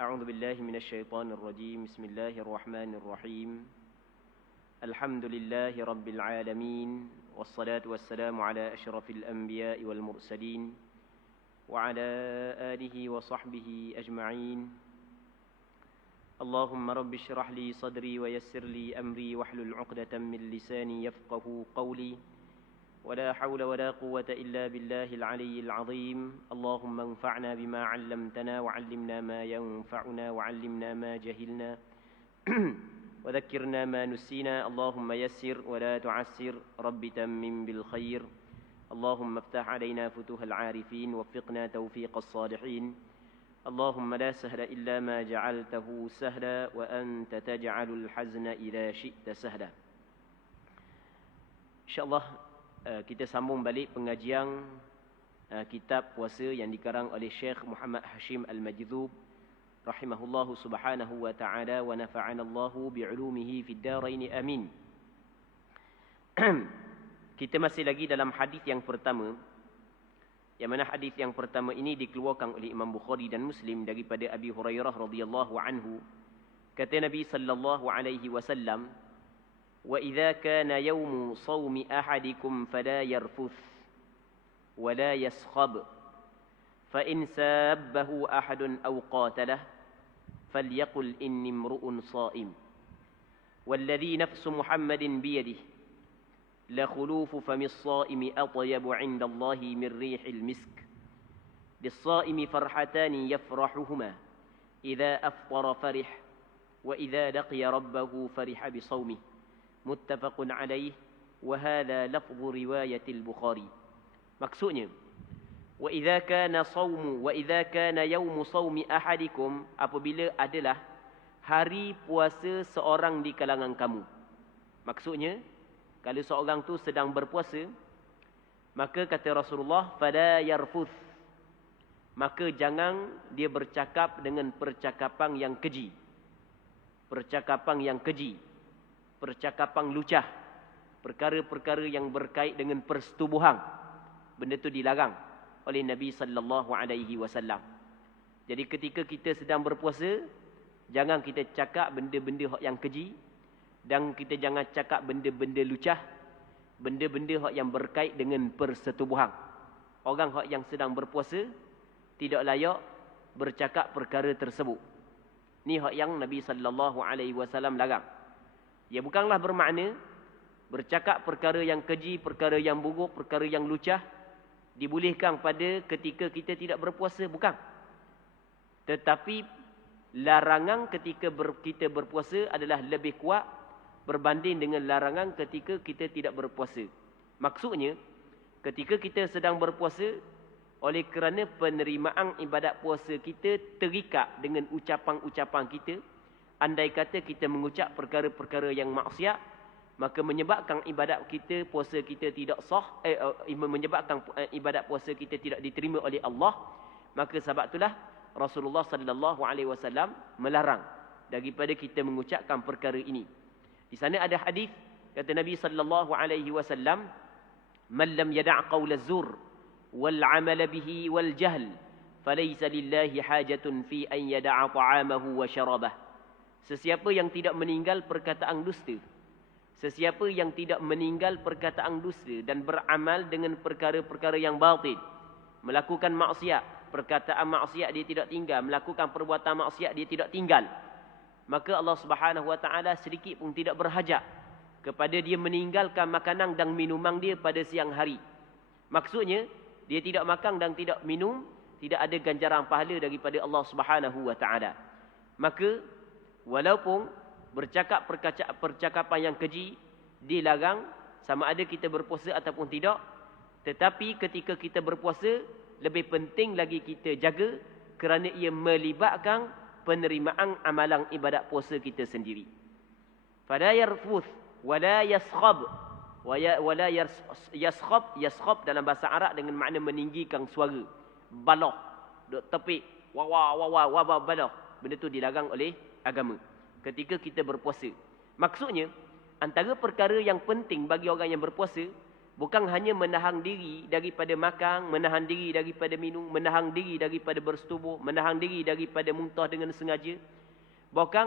أعوذ بالله من الشيطان الرجيم. بسم الله الرحمن الرحيم. الحمد لله رب العالمين، والصلاة والسلام على أشرف الأنبياء والمرسلين وعلى آله وصحبه أجمعين. اللهم رب اشرح لي صدري ويسر لي أمري واحلل عقدة من لساني يفقه قولي، ولا حول ولا قوة إلا بالله العلي العظيم. اللهم انفعنا بما علمتنا وعلمنا ما ينفعنا وعلمنا ما جهلنا وذكرنا ما نسينا. اللهم يسر ولا تعسر، رب تمم بالخير. اللهم افتح علينا فتوح العارفين، وفقنا توفيق الصالحين. اللهم لا سهل إلا ما جعلته سهلا، وأنت تجعل الحزن إذا شئت سهلا. InsyaAllah kita sambung balik pengajian kitab puasa yang dikarang oleh Syekh Muhammad Hashim Al-Majdzub rahimahullahu subhanahu wa ta'ala, wa nafa'anallahu bi'ulumihi fid darain amin. Kita masih lagi dalam hadis yang pertama, yang mana hadis yang pertama ini dikeluarkan oleh Imam Bukhari dan Muslim daripada Abi Hurairah radhiyallahu anhu. Kata Nabi sallallahu alaihi wasallam, وَإِذَا كَانَ يَوْمُ صَوْمِ أَحَدِكُمْ فَلَا يَرْفُثْ وَلَا يَسْخَبْ فَإِنْ سَابَّهُ أَحَدٌ أَوْ قَاتَلَهُ فَلْيَقُلْ إِنِّي امْرُؤٌ صَائِمٌ وَالَّذِي نَفْسُ مُحَمَّدٍ بِيَدِهِ لَخُلُوفُ فَمِ الصَّائِمِ أَطْيَبُ عِنْدَ اللَّهِ مِنْ رِيحِ الْمِسْكِ لِلصَّائِمِ فَرْحَتَانِ يَفْرَحُهُمَا إِذَا أَفْطَرَ فَرِحَ وَإِذَا لَقِيَ رَبَّهُ فَرِحَ بِصَوْمِهِ. Muttafaqun alaih, wa hadha lafzu riwayatil Bukhari. Maksudnya, wa idza kana yaumu saumi ahadikum, apabila adalah hari puasa seorang di kalangan kamu. Maksudnya, kalau seorang tu sedang berpuasa, maka kata Rasulullah, fala yarfuth, maka jangan dia bercakap dengan percakapan yang keji. Percakapan lucah, perkara-perkara yang berkait dengan persetubuhan, benda tu dilarang oleh Nabi sallallahu alaihi wasallam. Jadi ketika kita sedang berpuasa, jangan kita cakap benda-benda yang keji, dan kita jangan cakap benda-benda lucah, benda-benda yang berkait dengan persetubuhan. Orang yang sedang berpuasa tidak layak bercakap perkara tersebut. Ni yang Nabi sallallahu alaihi wasallam larang. Ia bukanlah bermakna bercakap perkara yang keji, perkara yang buruk, perkara yang lucah dibolehkan pada ketika kita tidak berpuasa, bukan. Tetapi larangan ketika kita berpuasa adalah lebih kuat berbanding dengan larangan ketika kita tidak berpuasa. Maksudnya, ketika kita sedang berpuasa, oleh kerana penerimaan ibadat puasa kita terikat dengan ucapan-ucapan kita, andai kata kita mengucap perkara-perkara yang maksiat, maka menyebabkan ibadat kita, puasa kita tidak sah, menyebabkan ibadat puasa kita tidak diterima oleh Allah. Maka sebab itulah Rasulullah sallallahu alaihi wasallam melarang daripada kita mengucapkan perkara ini. Di sana ada hadis kata Nabi sallallahu alaihi wasallam, "Man lam yada' qaula az-zur wal 'amala bihi wal jahl, falaysa lillahi hajatun fi an yada'a ta'amahu wa syarabahu." Sesiapa yang tidak meninggal perkataan dusta, sesiapa yang tidak meninggal perkataan dusta dan beramal dengan perkara-perkara yang batil, melakukan maksiat, perkataan maksiat dia tidak tinggal, melakukan perbuatan maksiat dia tidak tinggal, maka Allah Subhanahu wa taala sedikit pun tidak berhajat kepada dia meninggalkan makanan dan minuman dia pada siang hari. Maksudnya, dia tidak makan dan tidak minum, tidak ada ganjaran pahala daripada Allah Subhanahu wa taala. Maka walaupun bercakap percakapan yang keji dilarang, sama ada kita berpuasa ataupun tidak, tetapi ketika kita berpuasa, lebih penting lagi kita jaga kerana ia melibatkan penerimaan amalan ibadat puasa kita sendiri. Fala yarfuth wala yaskhab, wala yaskhab dalam bahasa Arab dengan makna meninggikan suara, balah, duk tepik, wawa balah. Benda tu dilarang oleh agama ketika kita berpuasa. Maksudnya, antara perkara yang penting bagi orang yang berpuasa Bukan hanya menahan diri daripada makan, menahan diri daripada minum, menahan diri daripada bersetubuh, menahan diri daripada muntah dengan sengaja. Bahkan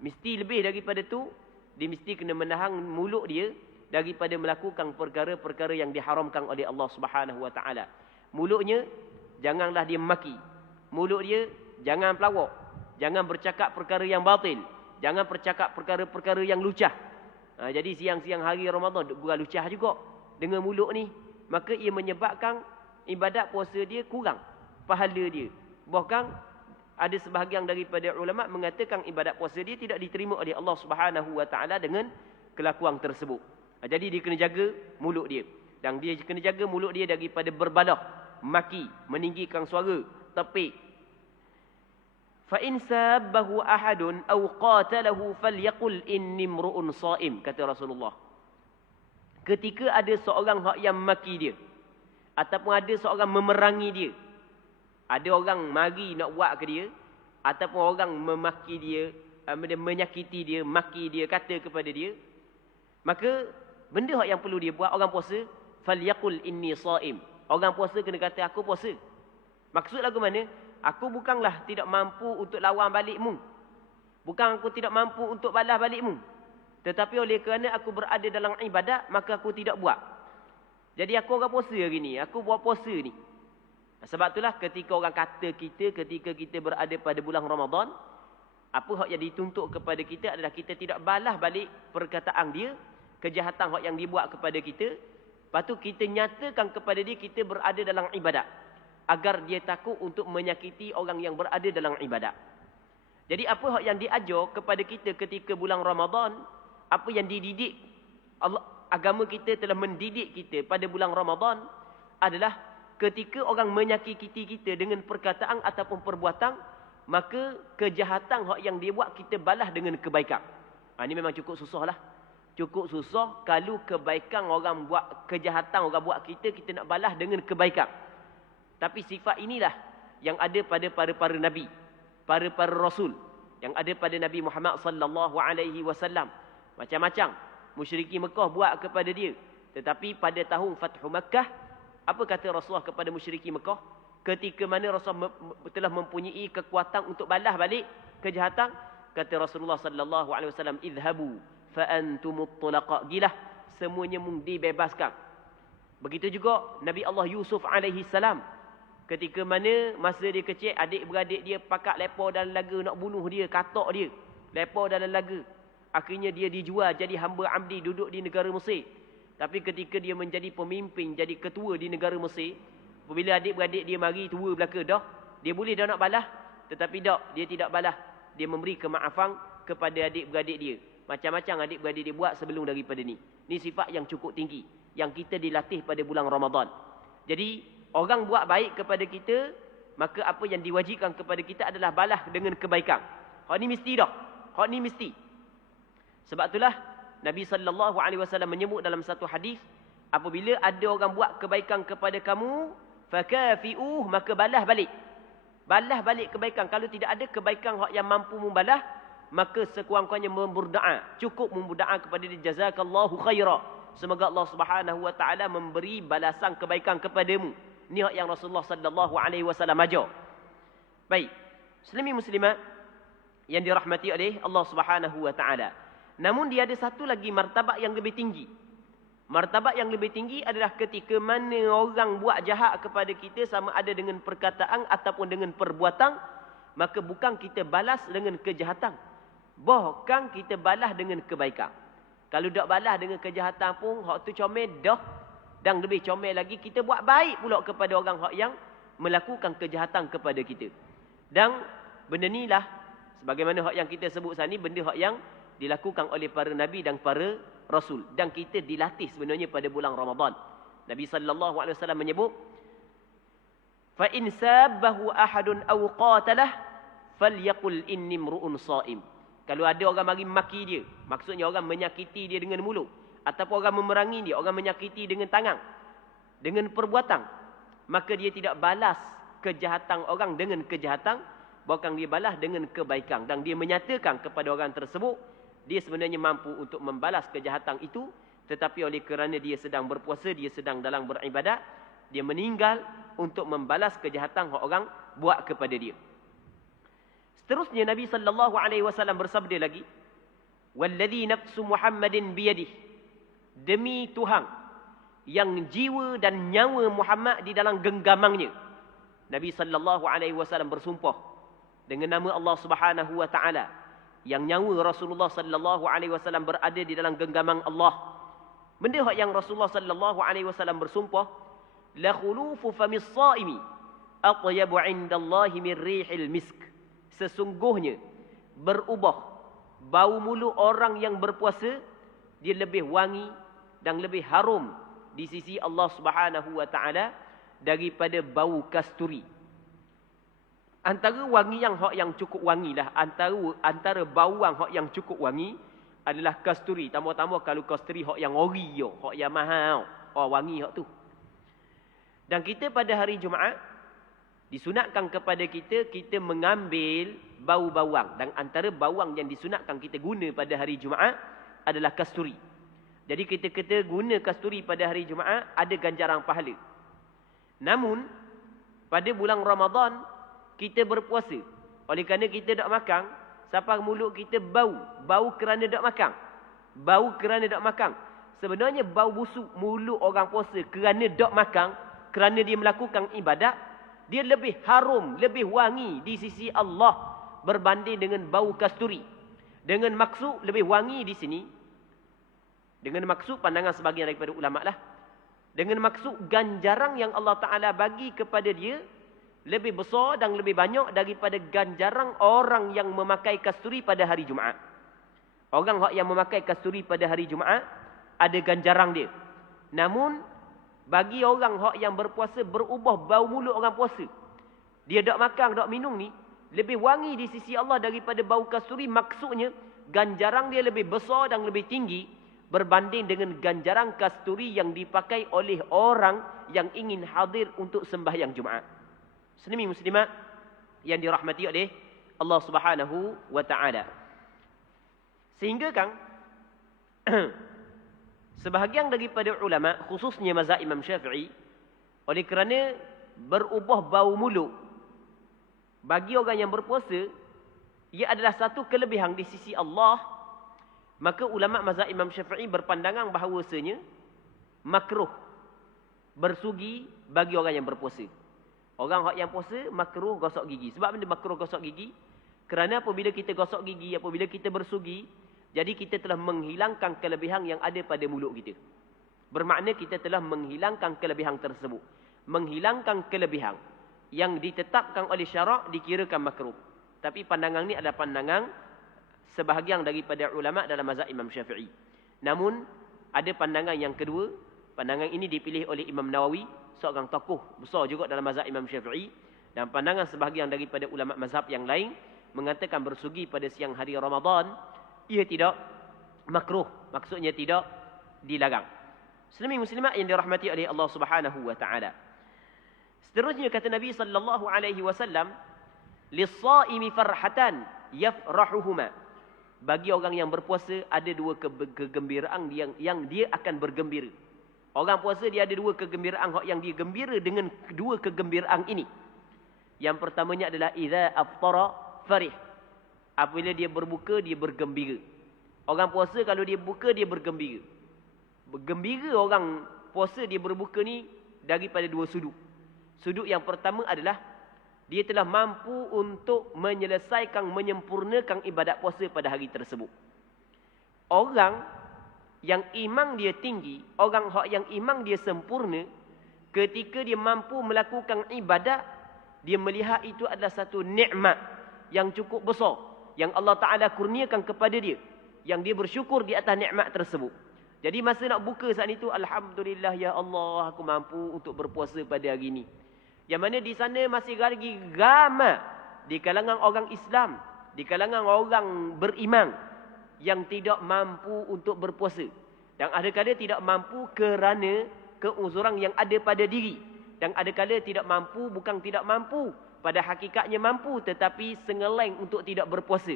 mesti lebih daripada tu, dia mesti kena menahan mulut dia daripada melakukan perkara-perkara yang diharamkan oleh Allah Subhanahu Wa Taala. Mulutnya janganlah dia maki. Mulut dia jangan pelawak. Jangan bercakap perkara yang batil. Jangan bercakap perkara-perkara yang lucah. Jadi siang-siang hari Ramadan buat lucah juga dengan mulut ni, maka ia menyebabkan ibadat puasa dia kurang, pahala dia. Bahkan ada sebahagian daripada ulama mengatakan ibadat puasa dia tidak diterima oleh Allah Subhanahu Wa Taala dengan kelakuan tersebut. Jadi dia kena jaga mulut dia, dan dia kena jaga mulut dia daripada berbalah, maki, meninggikan suara, tepik. Fa in sabbahu ahadun aw qatalahu falyaqul inni imru'un sha'im, kata Rasulullah. Ketika ada seorang yang maki dia, ataupun ada seorang memerangi dia, ada orang mari nak buat ke dia, ataupun orang memaki dia, menyakiti dia, maki dia, kata kepada dia, maka benda yang perlu dia buat, orang puasa, falyaqul inni sha'im. Orang puasa kena kata aku puasa. Maksud lagu mana? Aku bukanlah tidak mampu untuk lawan balikmu. Bukan aku tidak mampu untuk balas balikmu. Tetapi oleh kerana aku berada dalam ibadat, maka aku tidak buat. Jadi aku orang puasa hari ni. Aku buat puasa ni. Sebab itulah ketika orang kata kita, ketika kita berada pada bulan Ramadan, apa hak yang dituntut kepada kita adalah kita tidak balas balik perkataan dia, kejahatan hak yang dibuat kepada kita. Lepas tu kita nyatakan kepada dia kita berada dalam ibadat, agar dia takut untuk menyakiti orang yang berada dalam ibadat. Jadi apa hak yang diajar kepada kita ketika bulan Ramadan, apa yang dididik Allah, agama kita telah mendidik kita pada bulan Ramadan adalah ketika orang menyakiti kita dengan perkataan ataupun perbuatan, maka kejahatan hak yang dia buat kita balas dengan kebaikan. Ini memang cukup susah lah. Cukup susah kalau kebaikan orang buat, kejahatan orang buat kita nak balas dengan kebaikan. Tapi sifat inilah yang ada pada para nabi, para rasul, yang ada pada Nabi Muhammad sallallahu alaihi wasallam. Macam-macam musyrikin Mekah buat kepada dia. Tetapi pada tahun Fathu Makkah, apa kata Rasulullah kepada musyrikin Mekah? Ketika mana Rasulullah telah mempunyai kekuatan untuk balas balik kejahatan, kata Rasulullah sallallahu alaihi wasallam, "Idhabu fa antumut tulaqa." Gilah, semuanya dibebaskan. Begitu juga Nabi Allah Yusuf alaihi salam. Ketika mana masa dia kecil, adik-beradik dia pakat lepa dalam laga nak bunuh dia, katak dia. Lepa dalam laga. Akhirnya dia dijual jadi hamba abdi duduk di negara Mesir. Tapi ketika dia menjadi pemimpin, jadi ketua di negara Mesir, apabila adik-beradik dia mari tua belaka dah, dia boleh dah nak balas, tetapi dia tidak balas. Dia memberi kemaafan kepada adik-beradik dia. Macam-macam adik-beradik dia buat sebelum daripada ni. Ni sifat yang cukup tinggi, yang kita dilatih pada bulan Ramadan. Jadi orang buat baik kepada kita, maka apa yang diwajibkan kepada kita adalah balas dengan kebaikan. Hak ni mesti dah. Hak ni mesti. Sebab itulah Nabi sallallahu alaihi wasallam menyebut dalam satu hadis, apabila ada orang buat kebaikan kepada kamu, fakafi'uh, maka balas balik. Balas balik kebaikan. Kalau tidak ada kebaikan hak yang mampu membalas, maka sekurang-kurangnya berdoa. Cukup berdoa kepada dia, jazakallahu khaira. Semoga Allah Subhanahu wa taala memberi balasan kebaikan kepadamu. Ini hak yang Rasulullah sallallahu alaihi wasallam ajar. Baik. Muslimin muslimat yang dirahmati oleh Allah Subhanahu wa taala. Namun dia ada satu lagi martabat yang lebih tinggi. Martabat yang lebih tinggi adalah ketika mana orang buat jahat kepada kita, sama ada dengan perkataan ataupun dengan perbuatan, maka bukan kita balas dengan kejahatan, bahkan kita balas dengan kebaikan. Kalau tak balas dengan kejahatan pun, hak tu comel dah. Dan lebih comel lagi, kita buat baik pula kepada orang hak yang melakukan kejahatan kepada kita. Dan benda ni lah, sebagaimana hak yang kita sebut saat ni, benda hak yang dilakukan oleh para nabi dan para rasul, dan kita dilatih sebenarnya pada bulan Ramadan. Nabi sallallahu alaihi wasallam menyebut, fa in sabbahu ahadun aw qatalah falyaqul inni imru'un sha'im. Kalau ada orang mari maki dia, maksudnya orang menyakiti dia dengan mulut, ataupun orang memerangi dia, orang menyakiti dengan tangan, dengan perbuatan, maka dia tidak balas kejahatan orang dengan kejahatan, bahkan dia balas dengan kebaikan, dan dia menyatakan kepada orang tersebut dia sebenarnya mampu untuk membalas kejahatan itu, tetapi oleh kerana dia sedang berpuasa, dia sedang dalam beribadat, dia meninggal untuk membalas kejahatan yang orang buat kepada dia. Seterusnya Nabi sallallahu alaihi wasallam bersabda lagi, "Wallazi nafsu Muhammadin biyadihi." Demi Tuhan yang jiwa dan nyawa Muhammad di dalam genggamannya. Nabi sallallahu alaihi wasallam bersumpah dengan nama Allah Subhanahu wa taala yang nyawa Rasulullah sallallahu alaihi wasallam berada di dalam genggaman Allah. Benda yang Rasulullah sallallahu alaihi wasallam bersumpah, la khulufu famis shaimi atyabu 'indallahi min rihil misk. Sesungguhnya berubah bau mulut orang yang berpuasa, dia lebih wangi dan lebih harum di sisi Allah Subhanahu wa taala daripada bau kasturi. Antara wangi yang cukup wangi lah, antara bauan yang cukup wangi adalah kasturi. Tambah-tambah kalau kasturi yang ori, yang mahal, wangi tu. Dan kita pada hari Jumaat disunatkan kepada kita mengambil bau-bauan. Dan antara bauan yang disunatkan kita guna pada hari Jumaat adalah kasturi. Jadi kita guna kasturi pada hari Jumaat, ada ganjaran pahala. Namun, pada bulan Ramadan, kita berpuasa. Oleh kerana kita tak makan, sampai mulut kita bau. Bau kerana tak makan. Bau kerana tak makan. Sebenarnya bau busuk mulut orang puasa kerana tak makan, kerana dia melakukan ibadat, dia lebih harum, lebih wangi di sisi Allah berbanding dengan bau kasturi. Dengan maksud lebih wangi di sini, dengan maksud pandangan sebahagian daripada ulama lah, dengan maksud ganjaran yang Allah Ta'ala bagi kepada dia lebih besar dan lebih banyak daripada ganjaran orang yang memakai kasturi pada hari Jumaat. Orang yang memakai kasturi pada hari Jumaat ada ganjaran dia. Namun bagi orang yang berpuasa, berubah bau mulut orang puasa, dia tak makan, tak minum ni, lebih wangi di sisi Allah daripada bau kasturi. Maksudnya ganjaran dia lebih besar dan lebih tinggi berbanding dengan ganjaran kasturi yang dipakai oleh orang yang ingin hadir untuk sembahyang Jumaat. Muslimin muslimat yang dirahmati oleh Allah Subhanahu wa taala. Sehingga kan sebahagian daripada ulama, khususnya mazhab Imam Syafi'i, oleh kerana berubah bau mulut bagi orang yang berpuasa, ia adalah satu kelebihan di sisi Allah, maka ulama mazhab Imam Syafi'i berpandangan bahawasanya makruh bersugi bagi orang yang berpuasa. Orang yang puasa makruh gosok gigi. Sebab benda makruh gosok gigi? Kerana apabila kita gosok gigi, apabila kita bersugi, jadi kita telah menghilangkan kelebihan yang ada pada mulut kita. Bermakna kita telah menghilangkan kelebihan tersebut. Menghilangkan kelebihan yang ditetapkan oleh syarak dikirakan makruh. Tapi pandangan ni adalah pandangan sebahagian daripada ulama dalam mazhab Imam Syafi'i. Namun ada pandangan yang kedua. Pandangan ini dipilih oleh Imam Nawawi, seorang tokoh besar juga dalam mazhab Imam Syafi'i. Dan pandangan sebahagian daripada ulama mazhab yang lain mengatakan bersugi pada siang hari Ramadan, ia tidak makruh. Maksudnya tidak dilarang. Muslimin muslimat yang dirahmati oleh Allah Subhanahu wa taala. Seterusnya kata Nabi sallallahu alaihi wasallam, "Lis-shaimi farhatan yafrahuhuma." Bagi orang yang berpuasa ada dua kegembiraan yang dia akan bergembira. Orang puasa dia ada dua kegembiraan yang dia gembira dengan dua kegembiraan ini. Yang pertamanya adalah idza aftara farih. Apabila dia berbuka, dia bergembira. Orang puasa kalau dia buka, dia bergembira. Bergembira orang puasa dia berbuka ni daripada dua sudut. Sudut yang pertama adalah dia telah mampu untuk menyelesaikan, menyempurnakan ibadat puasa pada hari tersebut. Orang yang iman dia tinggi, orang yang iman dia sempurna, ketika dia mampu melakukan ibadat, dia melihat itu adalah satu nikmat yang cukup besar yang Allah Ta'ala kurniakan kepada dia, yang dia bersyukur di atas nikmat tersebut. Jadi masa nak buka saat itu, Alhamdulillah ya Allah, aku mampu untuk berpuasa pada hari ini. Yang mana di sana masih lagi ramai di kalangan orang Islam, di kalangan orang beriman yang tidak mampu untuk berpuasa. Dan adakala tidak mampu kerana keuzuran yang ada pada diri. Dan adakala tidak mampu bukan tidak mampu, pada hakikatnya mampu tetapi sengeleng untuk tidak berpuasa.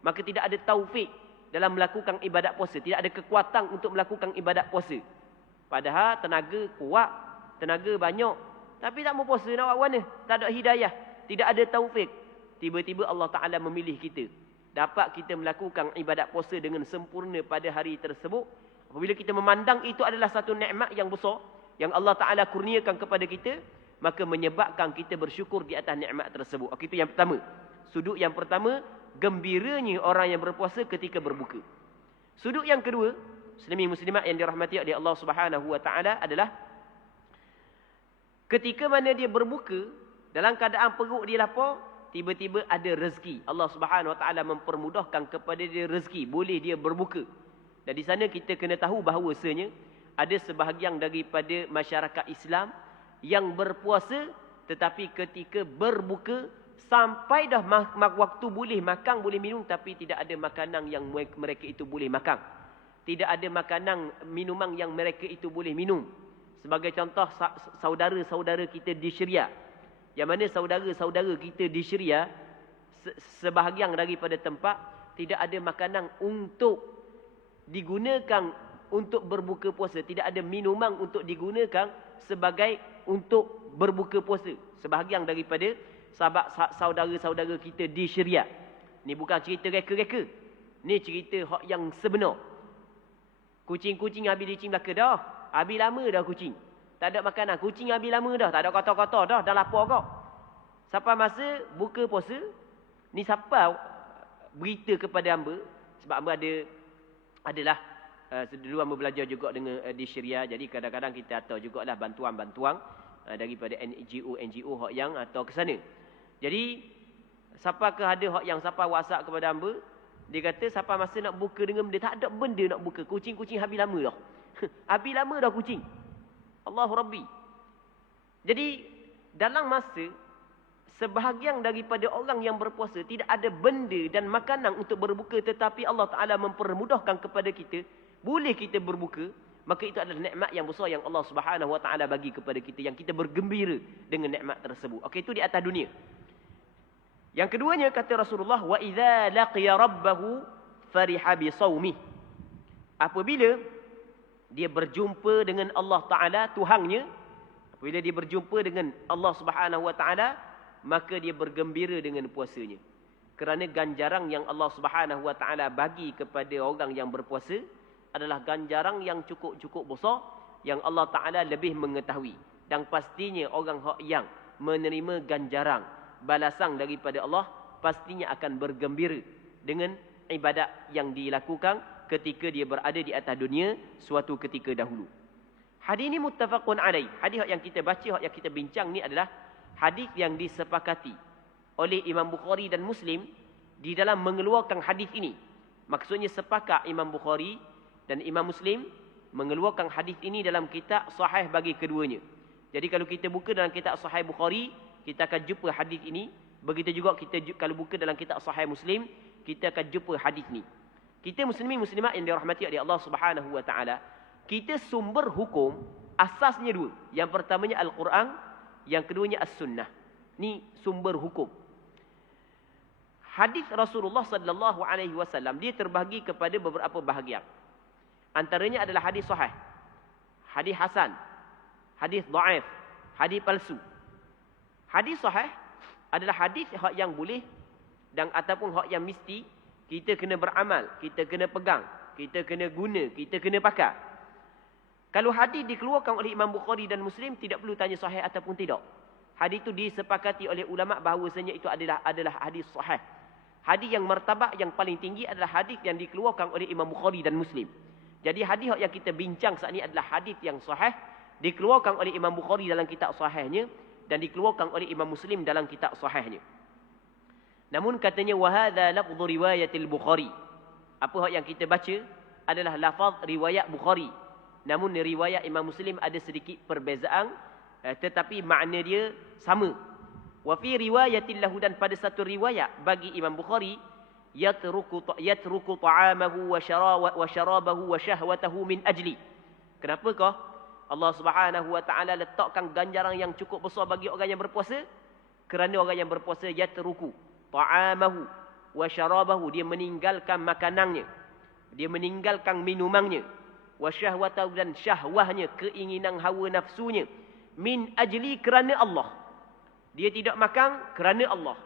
Maka tidak ada taufik dalam melakukan ibadat puasa. Tidak ada kekuatan untuk melakukan ibadat puasa. Padahal tenaga kuat, tenaga banyak. Tapi tak mau puasa nak buat mana? Tak ada hidayah. Tidak ada taufik. Tiba-tiba Allah Ta'ala memilih kita. Dapat kita melakukan ibadat puasa dengan sempurna pada hari tersebut. Apabila kita memandang itu adalah satu nikmat yang besar. Yang Allah Ta'ala kurniakan kepada kita. Maka menyebabkan kita bersyukur di atas nikmat tersebut. Okey, itu yang pertama. Sudut yang pertama, gembiranya orang yang berpuasa ketika berbuka. Sudut yang kedua, Muslimin muslimat yang dirahmati oleh Allah Subhanahu wa taala adalah ketika mana dia berbuka dalam keadaan perut dia lapar, tiba-tiba ada rezeki. Allah Subhanahu wa taala mempermudahkan kepada dia rezeki, boleh dia berbuka. Dan di sana kita kena tahu bahawasanya ada sebahagian daripada masyarakat Islam yang berpuasa tetapi ketika berbuka sampai dah waktu boleh makan, boleh minum, tapi tidak ada makanan yang mereka itu boleh makan. Tidak ada makanan, minuman yang mereka itu boleh minum. Sebagai contoh, saudara-saudara kita di Syria. Yang mana saudara-saudara kita di Syria, sebahagian daripada tempat, tidak ada makanan untuk digunakan untuk berbuka puasa. Tidak ada minuman untuk digunakan sebagai untuk berbuka puasa. Sebahagian daripada saudara-saudara kita di Syria. Ni bukan cerita reka-reka. Ni cerita hak yang sebenar. Kucing-kucing habis licin belaka dah. Habis lama dah kucing. Tak ada makanan. Kucing habis lama dah. Tak ada kata-kata dah. Dah lapar kau. Sampai masa buka puasa. Ni siapa berita kepada hamba. Sebab hamba adalah dulu hamba belajar juga dengan di Syria. Jadi kadang-kadang kita tahu jugalah bantuan-bantuan daripada NGO hak yang atau ke sana. Jadi siapa ke ada hak yang siapa WhatsApp kepada hamba, dia kata siapa masa nak buka dengan benda, tak ada benda nak buka. Kucing-kucing habis lama dah. Habis lama dah kucing. Allahu Rabbi. Jadi dalam masa sebahagian daripada orang yang berpuasa tidak ada benda dan makanan untuk berbuka, tetapi Allah Ta'ala mempermudahkan kepada kita, boleh kita berbuka, maka itu adalah nikmat yang besar yang Allah Subhanahu Wa Ta'ala bagi kepada kita, yang kita bergembira dengan nikmat tersebut. Okey, itu di atas dunia. Yang keduanya kata Rasulullah, wa idza laqiya rabbahu fariha bi shaumih. Apabila dia berjumpa dengan Allah Taala Tuhannya, apabila dia berjumpa dengan Allah Subhanahu Wa Taala, maka dia bergembira dengan puasanya. Kerana ganjaran yang Allah Subhanahu Wa Taala bagi kepada orang yang berpuasa adalah ganjaran yang cukup-cukup besar, yang Allah Taala lebih mengetahui. Dan pastinya orang yang menerima ganjaran balasan daripada Allah pastinya akan bergembira dengan ibadat yang dilakukan ketika dia berada di atas dunia suatu ketika dahulu. Hadis ini muttafaqun alaih. Hadis yang kita baca, yang kita bincang ni adalah hadis yang disepakati oleh Imam Bukhari dan Muslim di dalam mengeluarkan hadis ini. Maksudnya sepakat Imam Bukhari dan Imam Muslim mengeluarkan hadis ini dalam kitab sahih bagi keduanya. Jadi kalau kita buka dalam kitab sahih Bukhari, kita akan jumpa hadis ini. Begitu juga kita kalau buka dalam kitab sahih Muslim, kita akan jumpa hadis ini. Kita muslimin muslimat yang dirahmati oleh Allah Subhanahu Wa Taala, kita sumber hukum asasnya dua. Yang pertamanya Al-Quran, yang keduanya As-Sunnah. Ni sumber hukum. Hadis Rasulullah sallallahu alaihi wasallam dia terbahagi kepada beberapa bahagian. Antaranya adalah hadis sahih, hadis hasan, hadis dhaif, hadis palsu. Hadis sahih adalah hadis hak yang boleh dan ataupun hak yang mesti kita kena beramal, kita kena pegang, kita kena guna, kita kena pakai. Kalau hadis dikeluarkan oleh Imam Bukhari dan Muslim, tidak perlu tanya sahih ataupun tidak. Hadis itu disepakati oleh ulama bahawasanya itu adalah hadis sahih. Hadis yang martabat yang paling tinggi adalah hadis yang dikeluarkan oleh Imam Bukhari dan Muslim. Jadi hadis yang kita bincang saat ini adalah hadis yang sahih, dikeluarkan oleh Imam Bukhari dalam kitab sahihnya dan dikeluarkan oleh Imam Muslim dalam kitab sahihnya. Namun katanya wa hadza lafdhu riwayatil Bukhari. Apa yang kita baca adalah lafaz riwayat Bukhari. Namun riwayat Imam Muslim ada sedikit perbezaan, tetapi makna dia sama. Wa fi riwayatil lahu, dan pada satu riwayat bagi Imam Bukhari, yatruku ta'amahu wa syarabahu wa syahwatahu min ajli. Kenapakah Allah Subhanahu Wa Taala letakkan ganjaran yang cukup besar bagi orang yang berpuasa? Kerana orang yang berpuasa yatruku ta'amahu wa syarabahu, dia meninggalkan makanannya, Dia meninggalkan minumannya. Wa syahwatahu, dan syahwahnya, keinginan hawa nafsunya. Min ajli, kerana Allah. Dia tidak makan kerana Allah.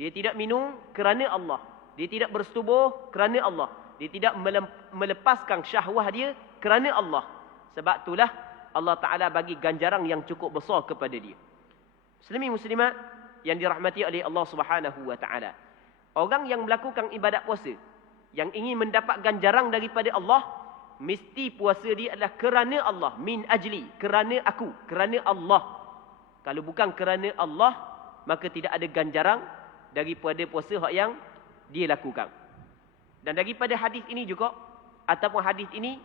Dia tidak minum kerana Allah. Dia tidak bersetubuh kerana Allah. Dia tidak melepaskan syahwah dia kerana Allah. Sebab itulah Allah Ta'ala bagi ganjaran yang cukup besar kepada dia. Muslimin muslimat yang dirahmati oleh Allah Subhanahu wa Ta'ala. Orang yang melakukan ibadat puasa, yang ingin mendapat ganjaran daripada Allah, mesti puasa dia adalah kerana Allah. Min ajli, kerana aku, kerana Allah. Kalau bukan kerana Allah, maka tidak ada ganjaran daripada puasa yang dia lakukan. Dan daripada hadis ini juga, ataupun hadis ini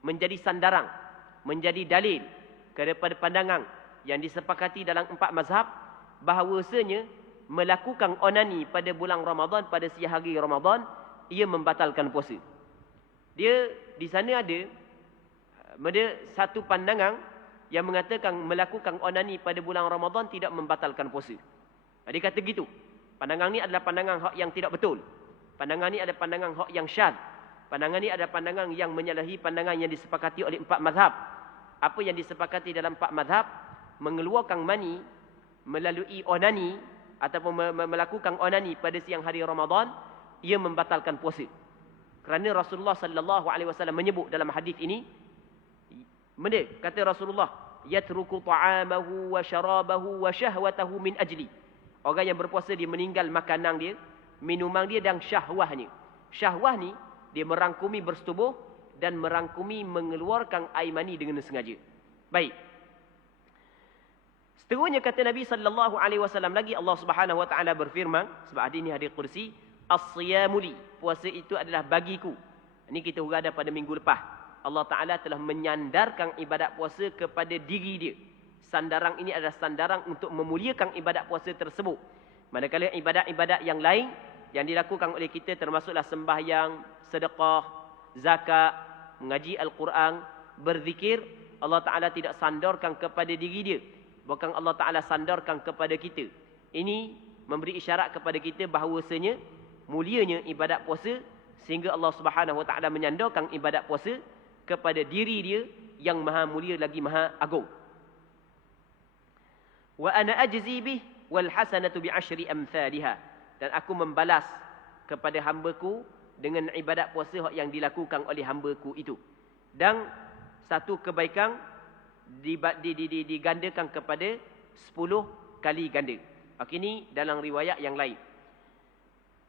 menjadi sandaran, menjadi dalil kepada pandangan yang disepakati dalam 4 mazhab, bahawasanya melakukan onani pada bulan Ramadan, pada siang hari Ramadan, ia membatalkan puasa. Dia di sana ada satu pandangan yang mengatakan melakukan onani pada bulan Ramadan tidak membatalkan puasa. Dia kata gitu. Pandangan ni adalah pandangan hak yang tidak betul. Pandangan ni adalah pandangan hak yang syad. Pandangan ni adalah pandangan yang menyalahi pandangan yang disepakati oleh 4 mazhab. Apa yang disepakati dalam 4 mazhab? Mengeluarkan mani melalui onani ataupun melakukan onani pada siang hari Ramadan, ia membatalkan puasa. Kerana Rasulullah sallallahu alaihi wasallam menyebut dalam hadis ini, kata Rasulullah, yatruku ta'amahu wa syarabahu wa syahwatahu min ajli. Orang yang berpuasa, dia meninggal makanan dia, minuman dia dan syahwahnya. Syahwah ni dia merangkumi bersetubuh dan merangkumi mengeluarkan air mani dengan sengaja. Baik. Seterusnya kata Nabi sallallahu alaihi wasallam lagi, Allah Subhanahu wa taala berfirman, sebab hadis ni hadis qudsi, as-siyamu li, puasa itu adalah bagiku. Ini kita huraikan pada minggu lepas. Allah Taala telah menyandarkan ibadat puasa kepada diri dia. Sandaran ini adalah sandaran untuk memuliakan ibadat puasa tersebut. Manakala ibadat-ibadat yang lain yang dilakukan oleh kita, termasuklah sembahyang, sedekah, zakat, mengaji Al-Quran, berzikir, Allah Taala tidak sandarkan kepada diri dia. Bukan Allah Ta'ala sandarkan kepada kita. Ini memberi isyarat kepada kita bahawasanya mulianya ibadat puasa, sehingga Allah Subhanahu Wa Ta'ala menyandarkan ibadat puasa kepada diri dia yang maha mulia lagi maha agung. Wa ana ajzi bih wal hasanatu bi asyri amsalha. Dan aku membalas kepada hamba-Ku dengan ibadat puasa yang dilakukan oleh hamba-Ku itu. Dan satu kebaikan digandakan kepada 10 kali ganda. Ini dalam riwayat yang lain.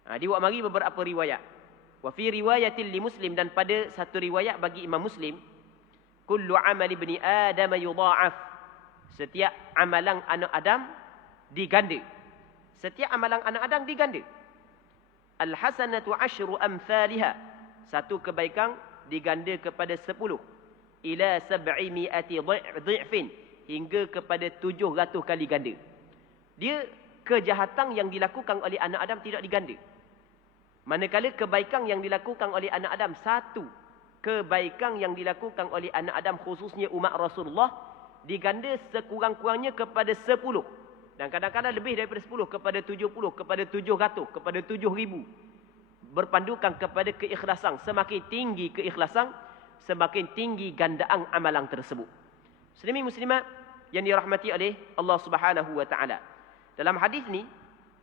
Diwak mari beberapa riwayat. Wa fi riwayatil li Muslim, dan pada satu riwayat bagi Imam Muslim, kullu amal ibni Adam yudha'af. Setiap amalan anak Adam diganda. Setiap amalan anak Adam diganda. Al hasanatu asyru amsalha. Satu kebaikan diganda kepada 10. Ila 700 dhi'fin, hingga kepada 700 kali ganda. Dia kejahatan yang dilakukan oleh anak Adam tidak diganda. Manakala kebaikan yang dilakukan oleh anak Adam, satu kebaikan yang dilakukan oleh anak Adam, khususnya umat Rasulullah, diganda sekurang-kurangnya kepada 10. Dan kadang-kadang lebih daripada 10, kepada 70, kepada 700, kepada 7,000. Berpandukan kepada keikhlasan. Semakin tinggi keikhlasan, semakin tinggi gandaan amalan tersebut. Muslimin muslimat yang dirahmati oleh Allah Subhanahu wa taala. Dalam hadis ni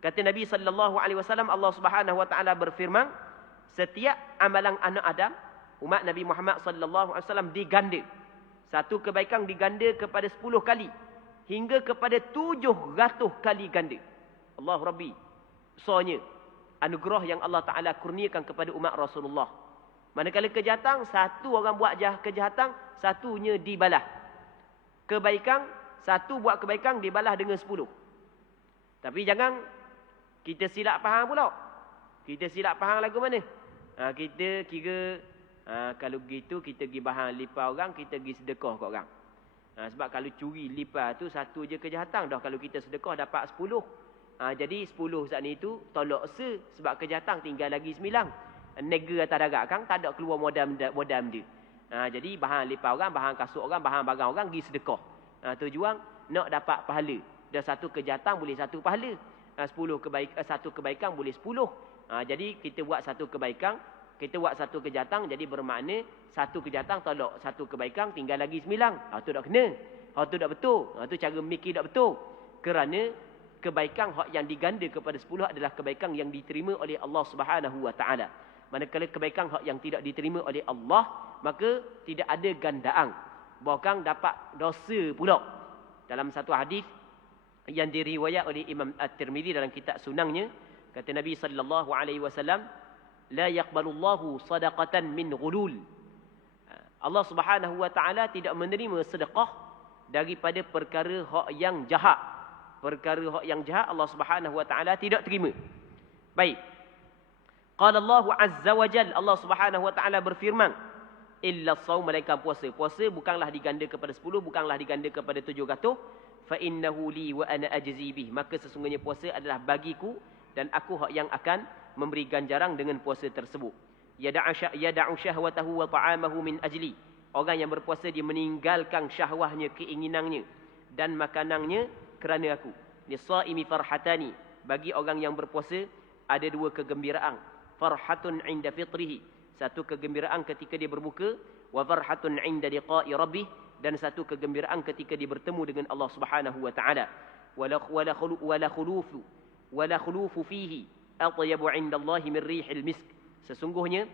kata Nabi sallallahu alaihi wasallam, Allah Subhanahu wa taala berfirman, setiap amalan anak Adam, umat Nabi Muhammad sallallahu alaihi wasallam, diganda. Satu kebaikan diganda kepada 10 kali hingga kepada 700 kali ganda. Allah Rabbi, besarnya anugerah yang Allah Taala kurniakan kepada umat Rasulullah. Manakala kejahatan, satu orang buat kejahatan, satunya dibalas. Kebaikan, satu buat kebaikan dibalas dengan 10. Tapi jangan kita silap faham pula. Kita silap faham lagu mana? Kita kira kalau begitu kita pergi bahan lipat orang, kita pergi sedekah kat orang. Sebab kalau curi lipat tu satu je kejahatan dah. Kalau kita sedekah dapat 10. Jadi 10 saat ni tu tolak sebab kejahatan tinggal lagi 9. Negara atas darat kan, tak ada keluar modam dia. Jadi bahan lipat orang, bahan kasut orang, bahan barang orang, pergi sedekah. Tujuan nak dapat pahala. Dah satu kejahatan boleh satu pahala. Satu kebaikan boleh 10. Jadi kita buat satu kebaikan Kita buat satu kejahatan, jadi bermakna satu kejahatan tolak satu kebaikan, tinggal lagi 9. Itu tak kena. Itu tak betul. Itu cara memikir tak betul. Kerana kebaikan hak yang diganda kepada 10 adalah kebaikan yang diterima oleh Allah Subhanahu Wa Taala. Manakala kebaikan hak yang tidak diterima oleh Allah, maka tidak ada gandaan. Bahkan dapat dosa pula. Dalam satu hadis yang diriwayat oleh Imam At-Tirmizi dalam kitab Sunannya, kata Nabi sallallahu alaihi wasallam, la yaqbalullahu sadaqatan min ghulul. Allah Subhanahu Wa Taala tidak menerima sedekah daripada perkara hak yang jahat. Perkara hak yang jahat Allah Subhanahu Wa Taala tidak terima. Baik. Qala Allah Azza wa Jalla, Allah Subhanahu Wa Taala berfirman, illa shaum, melainkan puasa. Puasa bukanlah diganda kepada 10, bukanlah diganda kepada 700. Fa innahu li wa ana ajzi bih. Maka sesungguhnya puasa adalah bagiku dan aku hak yang akan memberi ganjaran dengan puasa tersebut. Yada'u syahwatahu wa ta'amahu min ajli. Orang yang berpuasa dia meninggalkan syahwahnya, keinginannya dan makanannya kerana aku. Lisaimi farhatani. Bagi orang yang berpuasa ada dua kegembiraan. Farhatun 'inda fitrihi. Satu kegembiraan ketika dia berbuka, wa farhatun 'inda liqa'i rabbih, dan satu kegembiraan ketika dia bertemu dengan Allah Subhanahu wa taala. Wala khulufu fihi atyabu 'inda Allah min rihil misk. Sesungguhnya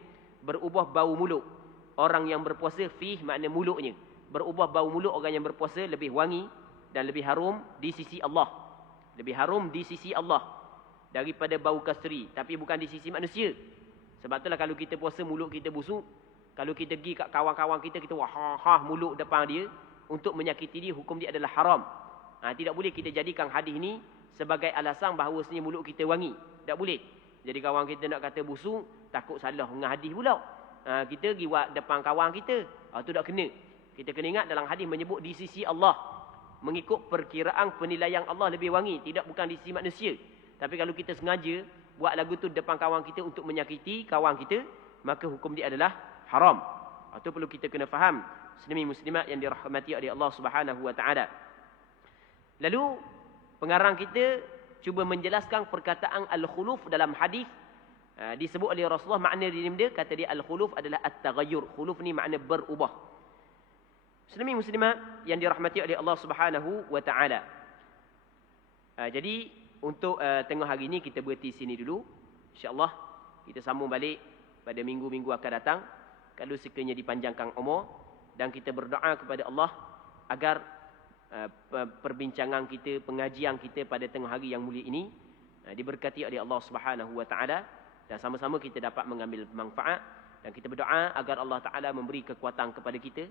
berubah bau mulut orang yang berpuasa, fih makna mulutnya. Berubah bau mulut orang yang berpuasa lebih wangi dan lebih harum di sisi Allah. Lebih harum di sisi Allah daripada bau kasturi, tapi bukan di sisi manusia. Sebab itulah kalau kita puasa mulut kita busuk, kalau kita pergi kat kawan-kawan kita, kita wah mulut depan dia untuk menyakiti dia, hukum dia adalah haram. Tidak boleh kita jadikan hadis ni sebagai alasan bahawasanya mulut kita wangi. Tak boleh. Jadi kawan kita nak kata busuk, takut salah dengan hadis pula. Kita pergi buat depan kawan kita. Itu tak kena. Kita kena ingat dalam hadis menyebut di sisi Allah. Mengikut perkiraan penilaian Allah lebih wangi, tidak bukan di sisi manusia. Tapi kalau kita sengaja buat lagu tu depan kawan kita untuk menyakiti kawan kita, maka hukum dia adalah haram. Itu perlu kita kena faham, muslimin muslimat yang dirahmati oleh Allah Subhanahu wa taala. Lalu pengarang kita cuba menjelaskan perkataan al-khuluf dalam hadis. Disebut oleh Rasulullah, makna dia kata dia al-khuluf adalah at-taghayyur. Khuluf ni makna berubah. Muslimin muslimat yang dirahmati oleh Allah Subhanahu wa taala. Jadi untuk tengah hari ini kita berhenti sini dulu. InsyaAllah kita sambung balik pada minggu-minggu akan datang, kalau sekiranya dipanjangkan umur, dan kita berdoa kepada Allah agar perbincangan kita, pengajian kita pada tengah hari yang mulia ini diberkati oleh Allah Subhanahu wa taala, dan sama-sama kita dapat mengambil manfaat. Dan kita berdoa agar Allah Taala memberi kekuatan kepada kita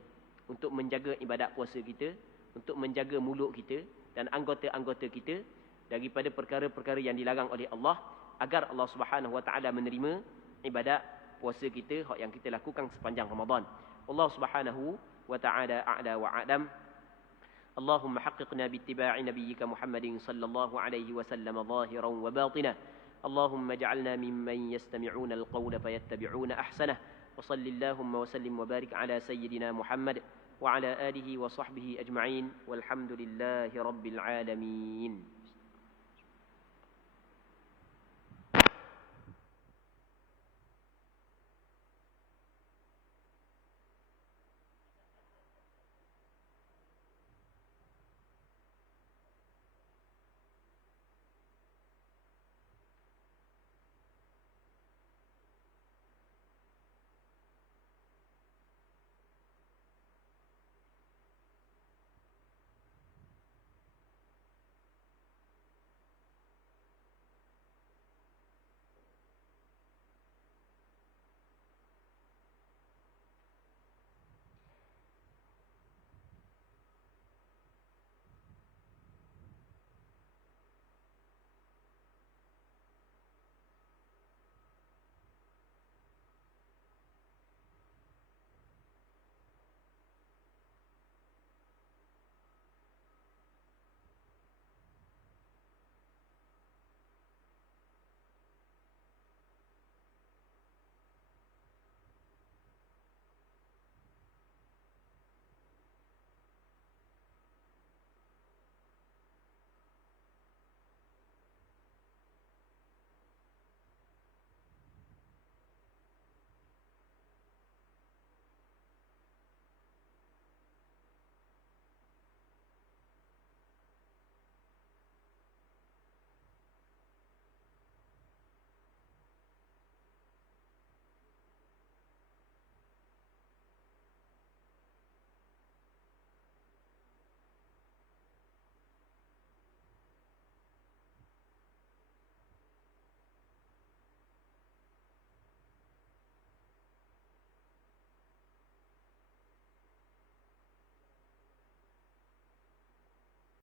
untuk menjaga ibadat puasa kita, untuk menjaga mulut kita dan anggota-anggota kita daripada perkara-perkara yang dilarang oleh Allah, agar Allah Subhanahu wa taala menerima ibadat puasa kita hak yang kita lakukan sepanjang Ramadan. Allah Subhanahu wa taala a'la wa a'lam. Allahumma haqqiqna biittiba'i nabiyyika Muhammadin sallallahu alaihi wasallam zahiran wa batinan. Allahumma ij'alna mimman yastami'una al-qawla fayattabi'una ahsanah. Wa sallallahu wa sallim wa barik ala sayyidina Muhammad wa ala alihi wa sahbihi ajma'in. Walhamdulillahi rabbil alamin.